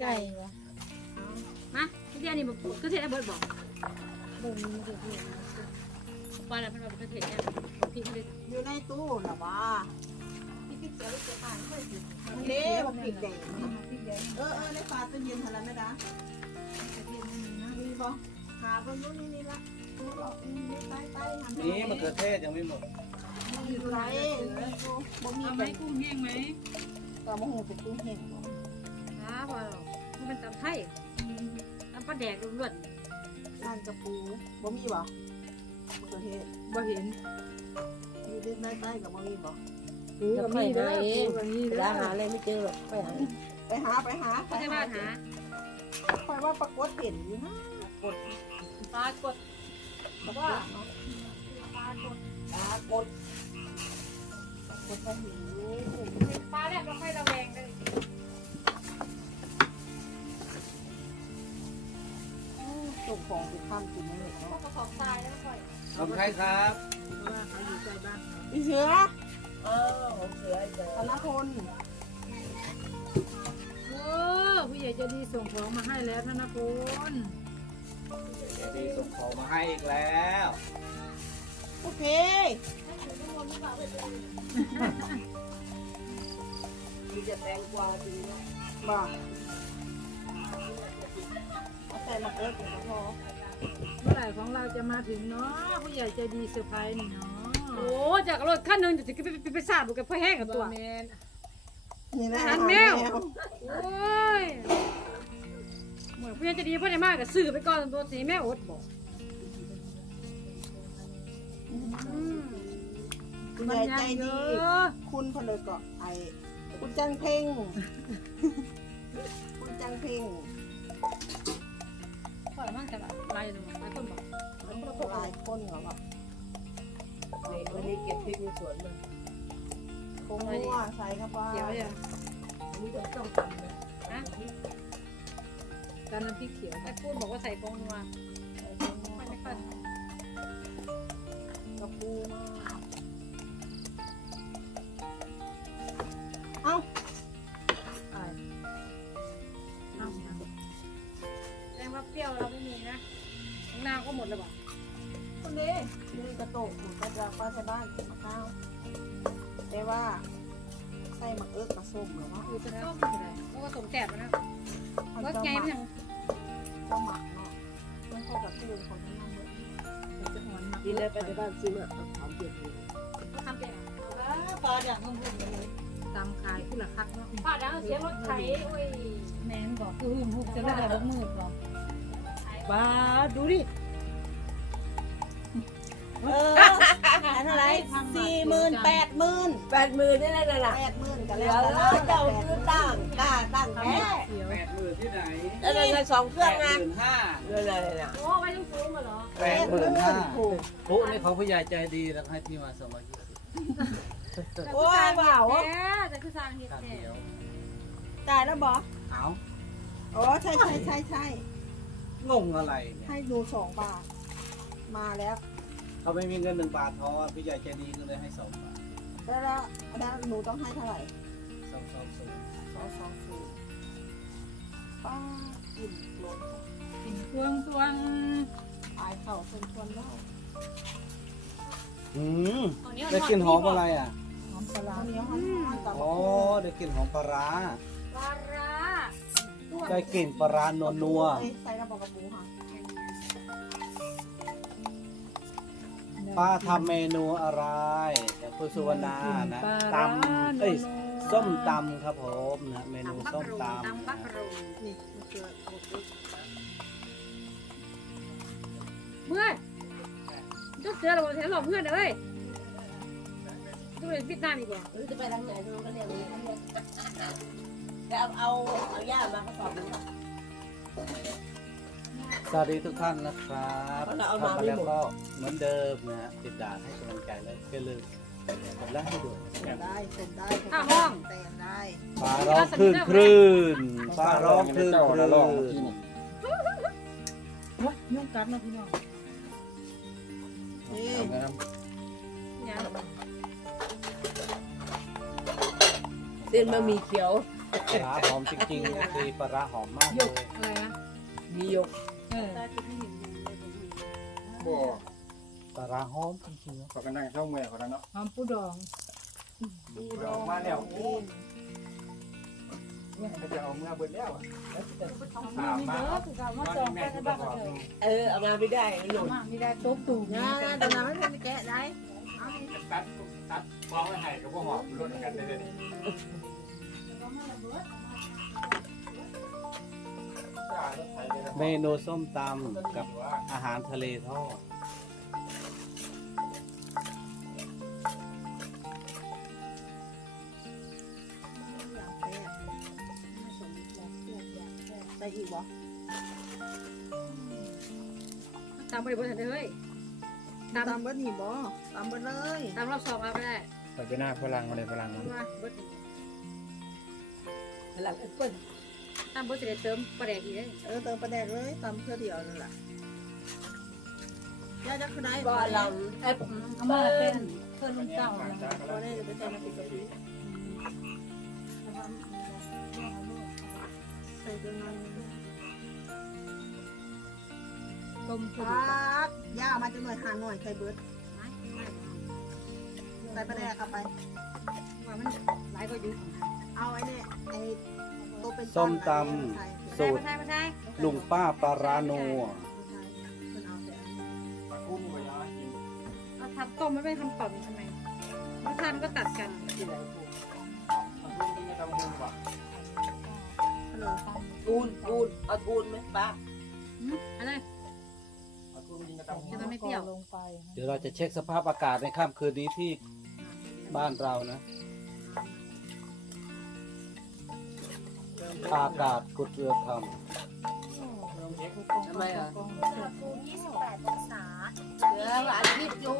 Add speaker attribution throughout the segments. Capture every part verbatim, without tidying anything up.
Speaker 1: ไก่วะ
Speaker 2: มาพี่เดียนี่บอกก็เทศได้เบิร์ดบอก
Speaker 1: เบิ่งมันจะเห็น
Speaker 2: ปลาแล้วมันเป็นเทศเนี่ยพี่เขาเลย
Speaker 3: อยู่ในตู้หรอวะ
Speaker 1: พี่พี่เจียวจะผ่านค่อยสิ
Speaker 3: มันเด้มันผิดแดงเออเออในฝาตู้เย็นอะไรไม่ได้มีบ่หาบนนู้นนี่นี่ละตู้หลอกนี่ใต้ใต้ทำ
Speaker 4: นี่มะเขือเทศยังไม่หมด
Speaker 3: มีไรมีตู้บ่มี
Speaker 2: เอาไหมกุ้งแห้งไหม
Speaker 3: ก็มะฮูเป็นตู้เห็นบ่
Speaker 2: อ่าพอมันเป็นตำไทยตำปลาแดกล้วน
Speaker 3: ร้านกระปูบ่มีบ่มะเขือเทศ
Speaker 2: ๆบ่เห็น
Speaker 3: อยู่ใต้ใต้กับบ่มีบ่
Speaker 1: ปูกับมีเด้อปูกับมีเด้อหาอะไรไม่เจอหรอกไปหา
Speaker 3: ไปหาไปหา
Speaker 2: เขาจะบ้านหา
Speaker 3: คอยว่าปรากฏเห็นอยู่นะกด
Speaker 2: ปลากด
Speaker 3: ปรากฏเนาะปรากฏปรากฏปรากฏว่าเห็นอยู่
Speaker 2: ปลาแรกเราค่อยระแวงเลย
Speaker 3: ส่งของไปข้ามกินไม่เห็น
Speaker 2: พวก
Speaker 3: เนาะ
Speaker 2: กระสอบทรายแล้วค่อย
Speaker 4: ขอบใครครับ
Speaker 1: ว่าเขาอยู่ใกล้บ้านเขา
Speaker 3: อีเสือ
Speaker 1: เออของเสือเจอ
Speaker 3: ธนพล
Speaker 1: โอ้ผู้ใหญ่จะดีส่งของมาให้แล้วธนพล
Speaker 4: ดีส่งของมาให้อีกแล้ว
Speaker 3: โอเคมีจะแตงกวาดีเนาะบ่เอาใส่มะเขือเทศพอ
Speaker 1: เมื่อไหร่ของเราจะมาถึงเนาะผู้ใหญ่ใจดีเซอร์ไพรส์นี่เนาะ
Speaker 2: โอ้จากรถขั้นหนึ่งจะไปไปไปสาบกับพ่อแห้งกับตัว
Speaker 1: แมน
Speaker 3: นี่นะ
Speaker 2: อาหารแมว โอ้ยเหมือนพี่จะดีพ่อได้มากกับสื่อไปก่อนตัวสีแม่อดบอก
Speaker 3: คุณยายใจดี คุณเพนเลยก็ไอคุณจังเพ่ง คุณจังเพ่ง
Speaker 2: พ่อละมั่งแต่ละลายเลยลายคนบอก
Speaker 3: แล้วก็หลายคนเหรอวะ
Speaker 1: วันนี้เก็บพริกในสวนมัน
Speaker 3: คงมั่วใส่เข้าไป
Speaker 2: เดี๋ยวยัง
Speaker 1: อันนี้ต้องต้องทำนะ
Speaker 2: นะ
Speaker 1: การน้ำพริกเขียว
Speaker 2: ไอ้พูดบอกว่าใส่ฟองนัวไม่ไม่ค่อย
Speaker 3: กระปูมากเอ้า
Speaker 1: ไปเอาเนี่ย
Speaker 2: แสดงว่าเปรี้ยวเราไม่มีนะข้างหน้าก็หมดแล้วบอก
Speaker 3: คนนี้นี่กระโตกหนูก็จะป้าใช้บ้านมะข้าวแต่ว่าใส่มะเอิกกระส้มเหรอวะ
Speaker 2: คือจะส้มอะไรก็ผสมแสบนะ
Speaker 3: มัน
Speaker 2: รส
Speaker 3: จะ
Speaker 2: ไง
Speaker 3: หมั
Speaker 2: มัน
Speaker 3: ก
Speaker 2: ยัง
Speaker 3: จะหมักเนาะมันเข้ากับที่อื่นคนที่นั่งเลย
Speaker 1: มันจะหอนมาก
Speaker 5: กินแล้วไปที่บ้านซื้อมาเอาถามเปลี่ยนเลย
Speaker 2: ก็ทำเป็น
Speaker 3: ปลาอย่างนุ่มๆเลย
Speaker 1: ตำขายผู้ละคักเนาะ
Speaker 2: ป้าดังเสียงรถไถโอ้ย
Speaker 1: แมนบอกคือหุ่มหุบจะได้แบบมืดบอก
Speaker 5: บ้าดูดิ
Speaker 3: เอออันอะไรสี่หมื่นแปดหมื่น
Speaker 5: แปดหมื่นนี่แหละน่ะ
Speaker 3: แปดหมื่นกัน
Speaker 5: เหลื
Speaker 3: แล้
Speaker 5: อ
Speaker 3: ว
Speaker 5: แล้วเจ้าซื้อตั้งกล้าตั้งแค่
Speaker 1: เขียว
Speaker 4: แปดหมื่นที่ไหน
Speaker 5: แล้วนั่นไงสองเค
Speaker 4: แป
Speaker 5: รื่อง
Speaker 4: ดห
Speaker 5: นะ
Speaker 4: มื่นห้า
Speaker 5: เรื่องอะไรน่ะ
Speaker 2: โอ้ไว้ต้องสูงเหรอ
Speaker 4: แปดหมื่นห้า
Speaker 3: ถูก
Speaker 4: โอ้ในของผู้ใหญ่ใจดีแล้วให้พี่มาสองร้อยยี่สิบ
Speaker 3: โอ้ยว้าว
Speaker 2: แค่แต่คือสร้างเห็ด
Speaker 4: ค่า
Speaker 2: แค่
Speaker 4: เดียว
Speaker 3: จ่ายแล้วบอ
Speaker 4: เอา
Speaker 3: อ๋อใช่ใช่ใช่ใช่
Speaker 4: งงอะไรเนี่ย
Speaker 3: ให้ดูสองบาท มาแล้ว
Speaker 4: เขาไม่มีเงินหนึ่งบาททอนผู้ใหญ่ใจดีก็เลยให้สองบาท
Speaker 3: แล้วแล้วแล้วหนูต้องให้เท่าไหร่
Speaker 4: สองสองศูนย์
Speaker 3: สองสองศูนย์ป้ากินล้น
Speaker 1: กินตวงตวง
Speaker 3: อายเข่าเป็นคนเล่า
Speaker 4: อืมได้กลิ่นหอมอะไรอ่ะ
Speaker 1: หอมปลาร้า
Speaker 3: ข้าวเหนียวหอมๆกับ
Speaker 4: อ๋อได้กลิ่นหอมปลาร้า
Speaker 2: ปลาร้า
Speaker 4: ได้กลิ่นปลาร้านัวนัว
Speaker 3: ใส่กระบอกกระปูค่ะ
Speaker 4: ป้าทำเมนูอะไรแต่คุณสุวรรณานะตำเอ้ยส้มตำครับผมนะเมนู
Speaker 2: ตำบัก
Speaker 4: ส้ม
Speaker 2: รู
Speaker 4: ต
Speaker 2: ตำบักรู
Speaker 3: นี่มันคือโอ้โห
Speaker 2: เพื่อนจุดเสือเราเห็นหลอกเพื่อนเอ้ยจุดเลยฟิตหน้าดีกว่า
Speaker 5: หรือจะไปทางไหนดูก็เรียกนี้แล้วเอาเอาย่ามาเขาสอบดู
Speaker 4: ำสวัสดีทุกท่านนะครับเข้ามาแล้วก็เหมือนเดิมนะฮะติดด่านให้กำลังใจแล้วก็เลยกดไลค์ให้ด้วย
Speaker 3: ได้เสร็จได้
Speaker 2: ข้าห้อง
Speaker 3: แต่งได้
Speaker 4: ฟ้าร้องคลื่นคลื่นฟ้าร้องคลื่นคลื่น
Speaker 1: วะยุ่งกัดเนาะพี่น้อง
Speaker 3: นี่
Speaker 2: เนี่ย
Speaker 5: เส้นบะหมี่เขียว
Speaker 4: ปลาร้าหอมจริงๆคือปลาร้าหอมมากเลย
Speaker 2: อะไรนะ
Speaker 5: มียก
Speaker 2: เออ
Speaker 6: บ่
Speaker 4: ปลาร้าหอมจริงๆนะ
Speaker 6: เขาก็นั่งเช่าเมื่อยเขาแล้วเนาะ
Speaker 1: หอมปูดอง
Speaker 6: ดูดอกมาแล้วโอ้เนี่ยเขาจะเอาเมื่อเบิดแล้วอะแล้วจะถามมา
Speaker 1: เออคือการมาส่งไปในบ้านเธอ
Speaker 5: เออเอามาไม่ได้หล่น
Speaker 1: มาไม่ได้โต๊ะตู่
Speaker 3: งา
Speaker 1: นะ
Speaker 3: นตอนนั้นไม่เป็นแกะได้
Speaker 6: ตัดตัดมองไว้ให้กับพวกหอบรถกันได้เลย
Speaker 4: เมนูส้มตำกับอาหารทะเลทอด
Speaker 3: ใส่อีกบ่
Speaker 2: ตามบริบทเฮ้ยตาม
Speaker 3: ตามเบิดนี่บ่ตามเบิดเลย
Speaker 2: ตามรอบสองเอาไปได้
Speaker 6: ไปไปหน้าพลังมาเลยพลัง
Speaker 2: เพ
Speaker 6: มา
Speaker 2: ราะว่าเบิด
Speaker 5: พลังแอปเปิ้ล
Speaker 2: ตามเบิดจะได้เติมประเด็กอีกเลย
Speaker 3: เออเติมปลาแดกเลยตามเพื่อเดียวนั่นแหละย่าจะขึ้นได้
Speaker 5: พ
Speaker 3: บ่
Speaker 5: ลังแอป
Speaker 1: เอามาเป็นเพื่อนลุงเจ้านะ
Speaker 3: บ่ได้จะไปใส่น้ำพริกกะปิใส่ตัวนั้น
Speaker 1: ต้มคือ
Speaker 3: ครับย่ามาจังหน่อยหาหน่อยใครเบิดใส่ปลาแดกเข้าไป
Speaker 2: ว่ามันหลายก็อยู่
Speaker 3: เอาไอ้นี่ไอ้ตัวเป็น
Speaker 4: ส้มต
Speaker 3: ใส่
Speaker 4: ำสูตร
Speaker 2: ใช่ไม่ใช่
Speaker 4: ลุงป้าปลาร้านัว
Speaker 3: มันเอาแต่
Speaker 6: ปลาคุ้มไปย้อนกิน
Speaker 2: เราทำต้มไม่เป็นคำตอบทำไมบางทานก็ตัดกัน
Speaker 5: ที่ไหนกู
Speaker 6: ปลาคุ้มกินกับหุ้มว่ะ
Speaker 3: ขนมปัง
Speaker 5: ทูนทูนเอาทูนไหมป้า
Speaker 2: อะไร
Speaker 6: ปลาคุ้มกินกับหุ้ม
Speaker 2: จะมันไม่เปรี้ยว
Speaker 1: ลงไป
Speaker 4: เดี๋ยวเราจะเช็คสภาพอากาศในค่ำคืนนี้ที่บ้านเรานะ อากาศกุดเรือค
Speaker 5: ทำไมอ่ะ
Speaker 1: ยี่สิบแปดองศา
Speaker 5: เสือว่าอาทิตย์ยุง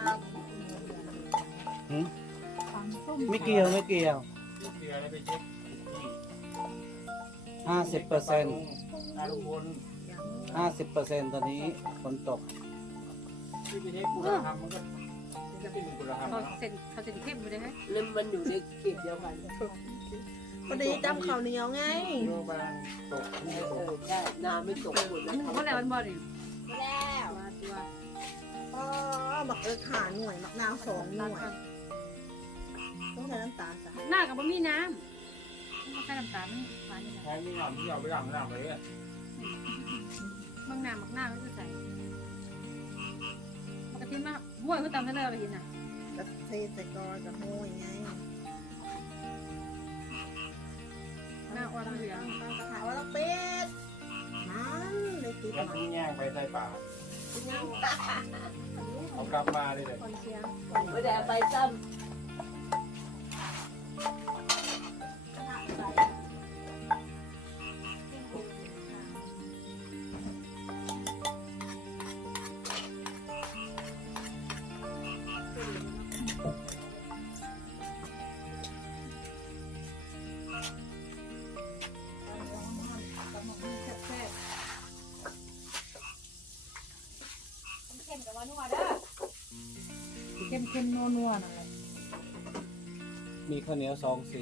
Speaker 4: ำหืม
Speaker 1: ฟังส้ม
Speaker 4: ไม่เกี่ยวไม่เกี่ยว
Speaker 6: เสืออะไรไปเช็คที่
Speaker 4: ห้าสิบเปอร์เซ็นต์
Speaker 6: นาลุงพล
Speaker 4: ห้าสิบเปอร์เซ็นต์ตอนนี้ฝนตก
Speaker 6: ที่ไปเช็คคุณธรรมมันก็จะเป็นคุณธรรม
Speaker 2: เขา
Speaker 6: เนาะ
Speaker 2: เซ็นเขาเซ็นเข้มไปเลยฮะ
Speaker 5: นั่นมันอยู่ในเขตเดียวกัน
Speaker 3: พอดีจำข้าวเหนียวไง
Speaker 6: โรงพยาบาลตก
Speaker 5: เออเออใช่น้ำไม่ตกหมดแล้ว
Speaker 2: เพราะอะไรมันบ่เนี่ย
Speaker 3: แล้ว
Speaker 2: มาตัว
Speaker 3: อ๋อหมักเออขาหน่วยหมักนาวสองหน่วยต้องใช้น้ำตาลจ้ะ
Speaker 2: หน้ากับบะหมี่น้ำไม่ใช่น้ำตาลไม่หวานนี่แหละ
Speaker 6: ใช้มีหนอนที่เอาไปหลังหลังเลยอ่ะ
Speaker 2: บางน้ำบางหน้าไม่ใส่ปกติมากห้วยเขาตำได้เลยไปกินน่ะ
Speaker 3: กับเทใส่กอนกับโห้ยไง
Speaker 2: หน้าอ่อนเหลือง
Speaker 3: ถามว่าเราเป็ดมันเลยติด
Speaker 6: แล้ว
Speaker 3: มัน
Speaker 6: ที่แย่งไปใส่ป่า
Speaker 3: ยัง
Speaker 6: เอากลับมาเลยเลย
Speaker 3: คนเชียง
Speaker 5: ไม่ได้เอาไปซ้
Speaker 1: เข้มเข้มนัวนัวๆหน่อย
Speaker 4: มีข้าวเหนียวสองสี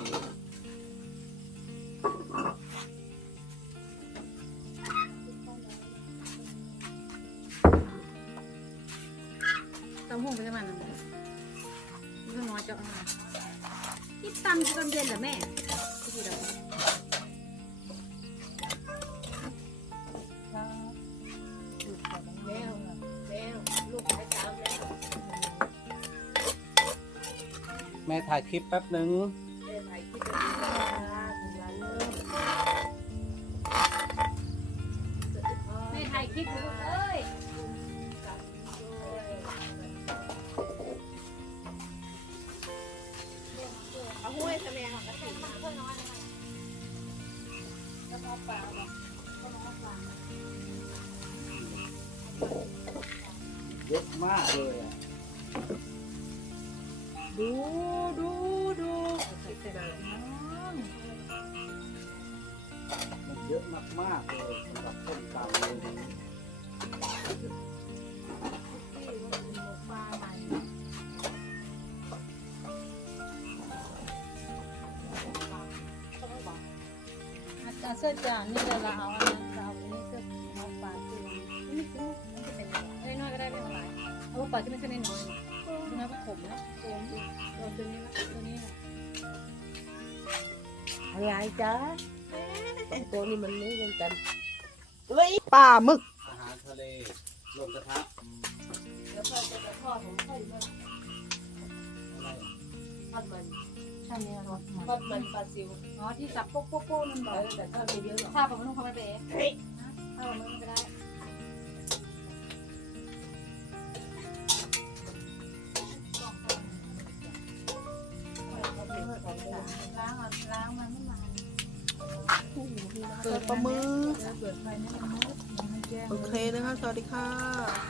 Speaker 2: ตำหุ่งไปจะมันนั่นเรื่องน้อยเจาะมาที่ตำจะตอนเย็นเหรอแม่ที่ดีเรา
Speaker 5: ำแล้วแล้วลูกไปตามแล้ว
Speaker 4: แม่ถ่ายคลิปแป๊บหนึ่ง
Speaker 5: แม่ถ่ายคลิปกันดีกว่าร้านเริ่ม
Speaker 2: แม่ถ่ายคลิปลูกเอ้ย
Speaker 3: เอาห้วยทะเลของกระถิ่น
Speaker 4: เยอะมากเลยอะ
Speaker 1: ดูดูดู
Speaker 4: มันเยอะมากๆเลยสำหรับส้มตำเลย
Speaker 1: ปลาใหม่
Speaker 3: เ
Speaker 1: เอาเสื้อจานนี่เลยเราเอาอันนั้นเราเอาอันนี้เสื้อเอาปลาตัวนี้
Speaker 2: นี่คือมันจะเป็นยังไงเอ้ยน้อยก็ได้ไม่เท่าไหร่เอาปลาที่มันแค่น้อยๆน้อยก็ขมนะโอ้ยตัวตัวนี้นะตัวนี้นะ
Speaker 5: อะไรจ๊ะตัวนี้มันไม่เหมือนกันเฮ้ย
Speaker 3: ปลาหมึก
Speaker 4: อาหารทะเลลงกระทะ
Speaker 5: แล้วก็จะกระทอดผมค่อยมา
Speaker 4: อะไร
Speaker 5: ทอดมัน
Speaker 1: ใช่เนี่ยรสมัน
Speaker 5: ทอดมันปลาซิว
Speaker 2: อ๋อที่สับโป๊กโป๊กโป๊กนั่นบ
Speaker 5: เอ
Speaker 2: อก
Speaker 5: อแต่ทอดไม่เยอะหรอก
Speaker 2: ถ้าผมต้องทำมันไปเอง
Speaker 5: เฮ้ย
Speaker 2: ถ้าผมไม่ได้
Speaker 1: ล้างเอาล้างมันไม่มา
Speaker 3: เกิดปลาหมึก
Speaker 1: เปิดไฟนี่มันมืดมันไม่แจ้ง
Speaker 3: โอเคนะคะ สวัสดีค่ะ